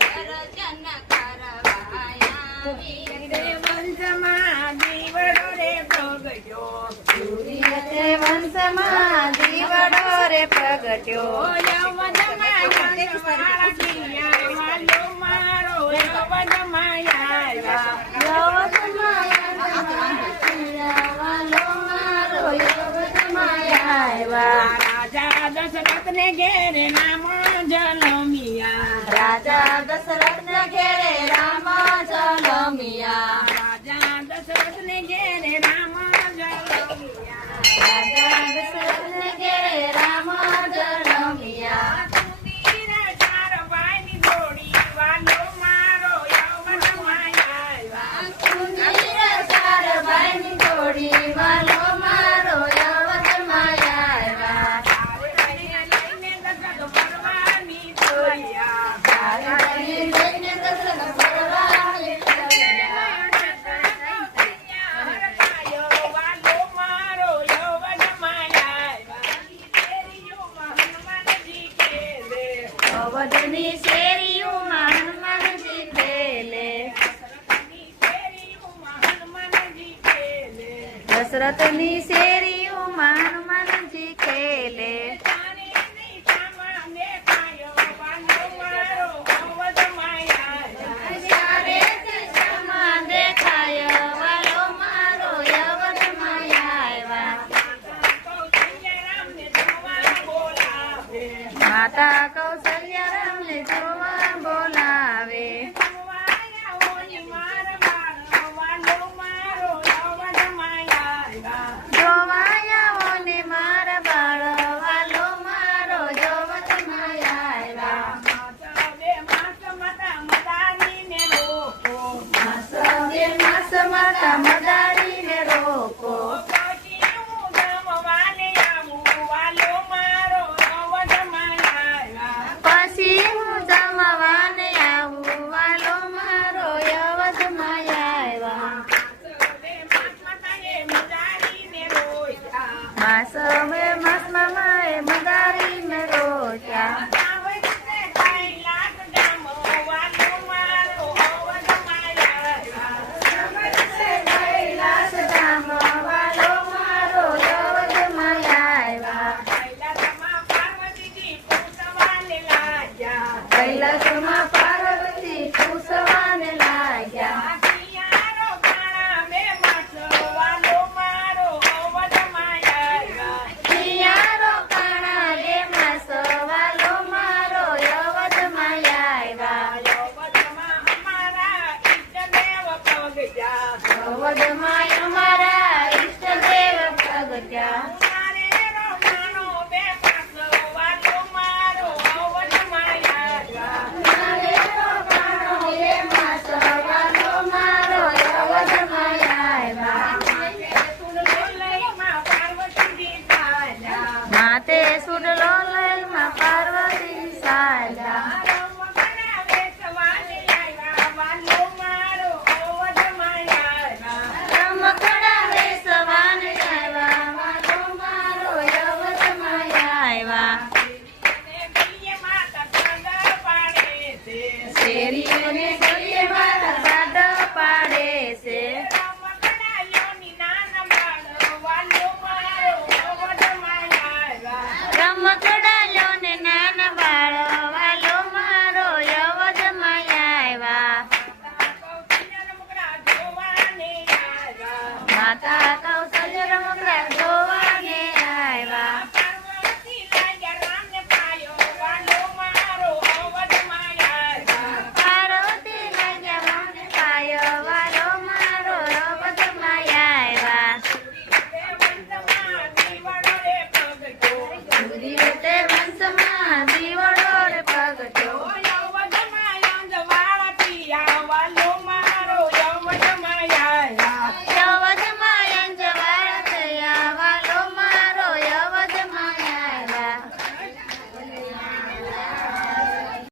દર્શન કરવાયા વંશમાં દીવડો રે પ્રગટ્યો વંશમાં દીવડો રે પ્રગટ્યો યવનમાં મારા કિયાવાલો મારો યવનમાં આવ્યા રાજા દશરથ ને ઘેરે નામ જલમિયા રાજા દશરથ ને ઘેરે રામ જલમિયા રાજા દશરથ ને ઘેરે રામ જલમિયા રાજા દશરથ ને ઘેરે રામ જલમિયા સુંદીરા ચાર ભાઈની જોડી વાલો મારો યવનમાં આવ્યા સુંદીરા ચાર ભાઈની જોડી વાલો મારો યવતમાં આવ્યા લઈને દશરથ ફરવાની જોયા લઈને દશરથ ફરવાની વાલો મારો યવનમાં આવ્યા હનુમાનજી ખેલે અવધની શેરીઓમાં હનુમાનજી ખેલે હનુમાનજી ખેલે દશરથની શેરીઓમાં હનુમાનજી ખેલે તારીની સામા દેખાયો વાલો મારો અવધમાં આવ્યા ત્યારે ચશ્મા દેખાય વાલો મારો યવતમાં આવ્યા કૌશલ્યરામને જોવા બોલાવે માતા કૌશલ્યા રામને જોવા બોલાવે જોવાયાઓની મારા બાળ વાલો મારો યવનમાં આવ્યા જોવાયાઓને મારા બાળ વાલો મારો યવતમાં આવ્યા માસવે માસ માતા મદારીને રોકો માસવે માસ માતા મદારીને રોકો પછી હું જમવાને આવું વાલો મારો અવધમાં આવ્યા પછી હું જમવાને આવું વાલો મારો યવતમાં આવ્યા માસવે માસ માતાએ મદારીને રોક્યા માસવે માસ મામાએ મદારીને રોક્યા આવડે કૈલાસ ગામ વાલો મારો અવધમાં આવ્યા કૈલાસ ધામ વાલો મારો યવતમાં આવ્યા કૈલાસમાં પાર્વતીજી પૂછવાને લાગ્યા કૈલાસમાં પાર્વતી પૂછવાને લાગ્યા પિયારો કાણા મે માસ વાલો મારો અવધમાં આવ્યા પિયારો કાણા લે માસ વાલો મારો યવતમાં આવ્યા અવધમાં અમારા ઈષ્ટદેવ પગજા અવધમાં